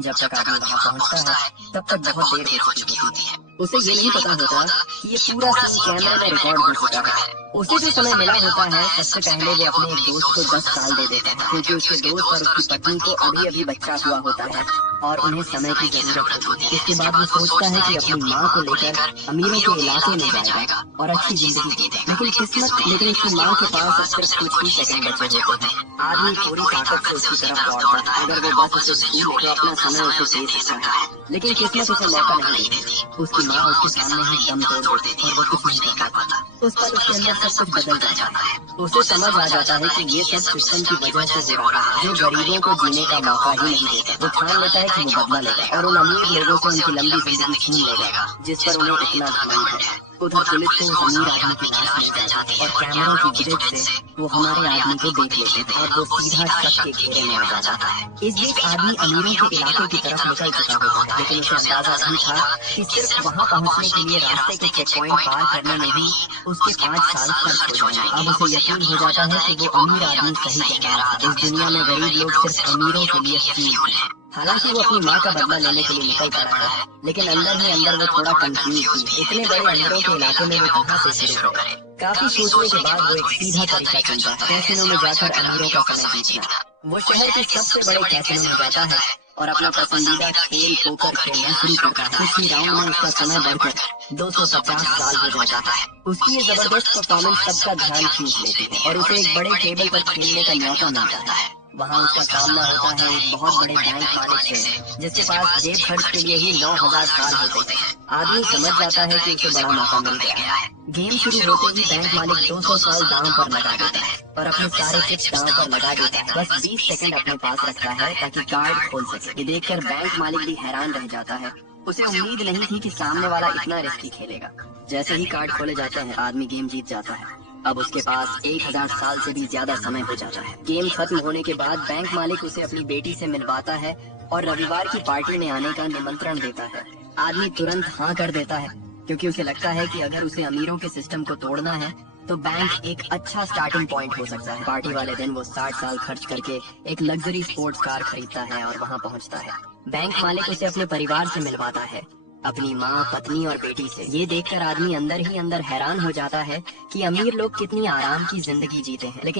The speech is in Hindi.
जब तक आदमी वहाँ पहुँचता है तब तक बहुत देर हो चुकी होती है। उसे ये नहीं पता होता कि ये पूरा सीन कैमरे में रिकॉर्ड हो चुका है। उसे जो समय मिला होता है सबसे पहले वो अपने एक दोस्त को 10 साल दे देता है, क्योंकि उसके दोस्त और उसकी पत्नी को अभी अभी बच्चा हुआ होता है और उन्हें समय की जरूरत होती है। इसके बाद वो सोचता है कि अपनी माँ को लेकर अमीरों के इलाके में जाएगा और अच्छी जिंदगी जीएगा। लेकिन उसकी माँ के पास अब सिर्फ कुछ ही सेकंड बचे होते हैं। आदमी पूरी ताकत से उसकी तरफ दौड़ता है। अगर वो बस उसे छू ले तो अपना समय उसे दे सकता है, लेकिन किस्मत उसे मौका नहीं देती। उसकी माँ उसके सामने ही दम तोड़ देती है और वो कुछ नहीं कर पाता। उस पर उसके अंदर सब कुछ बदल जाता है। उसे समझ आ जाता है कि ये सब सिस्टम की वजह से हो रहा है, जो गरीबों को जीने का मौका ही नहीं देता। वो ठान लेता है कि वो बदला लेगा और उन अमीर लोगों से उनकी लंबी जिंदगी छीन लेगा जिस पर उन्हें इतना घमंड है। उधर पुलिस को उस अमीर आदमी की लाश मिल जाती है और कैमरों की विजिट से वो हमारे आदमी को देख लेते हैं और वो सीधा शक के घेरे में आ जाता है। इस बीच आदमी अमीरों के इलाके की तरफ निकल चुका होता है, लेकिन उसे अंदाजा नहीं था कि सिर्फ वहाँ पहुँचने के लिए रास्ते के चेक पॉइंट पार करने में भी उसके 5 साल खर्च हो जाएंगे। अब उसे यकीन हो जाता है कि वो अमीर आदमी सही कह रहा था। इस दुनिया में गरीब लोग सिर्फ अमीरों के लिए फ्यूल है। हालांकि वो अपनी माँ का बदला लेने के लिए निकल पड़ा है, लेकिन अंदर ही अंदर वो थोड़ा कंफ्यूज थी। इतने बड़े अमीरों के इलाके में वो कहाँ से शुरू करे। काफी सोचने के बाद वो एक सीधा तरीका चुनता है, कैसीनो में जाकर अमीरों का समय जीतना। वो शहर के सबसे बड़े कैसीनो में जाता है और अपना पसंदीदा खेल पोकर खेलना शुरू करता है। कुछ ही राउंड में उसका समय बढ़कर 250 साल हो जाता है। उसकी ये जबरदस्त परफॉर्मेंस सबका ध्यान खींच लेती है और उसे एक बड़े टेबल पर खेलने का मौका मिल जाता है। वहाँ उसका सामना होता है एक बहुत बड़े बैंक मालिक से, जिसके पास जेब खर्च के लिए ही 9000 साल होते हैं। आदमी समझ जाता है कि उसे बड़ा मौका मिल गया है। गेम शुरू होते ही बैंक मालिक 200 साल दांव पर लगा देता है और अपने सारे चिप्स दांव पर लगा देता है। बस 20 सेकंड अपने पास रखता है ताकि कार्ड खोल सके। ये देखकर बैंक मालिक भी हैरान रह जाता है। उसे उम्मीद नहीं थी कि सामने वाला इतना रिस्की खेलेगा। जैसे ही कार्ड खोले जाते हैं आदमी गेम जीत जाता है। अब उसके पास 1000 साल से भी ज्यादा समय हो जाता है। गेम खत्म होने के बाद बैंक मालिक उसे अपनी बेटी से मिलवाता है और रविवार की पार्टी में आने का निमंत्रण देता है। आदमी तुरंत हाँ कर देता है, क्योंकि उसे लगता है कि अगर उसे अमीरों के सिस्टम को तोड़ना है तो बैंक एक अच्छा स्टार्टिंग पॉइंट हो सकता है। पार्टी वाले दिन वो 60 साल खर्च करके एक लग्जरी स्पोर्ट्स कार खरीदता है और वहाँ पहुँचता है। बैंक मालिक उसे अपने परिवार से मिलवाता है, अपनी माँ, पत्नी और बेटी से। ये देखकर आदमी अंदर ही अंदर हैरान हो जाता है कि अमीर लोग कितनी आराम की जिंदगी जीते हैं, लेकिन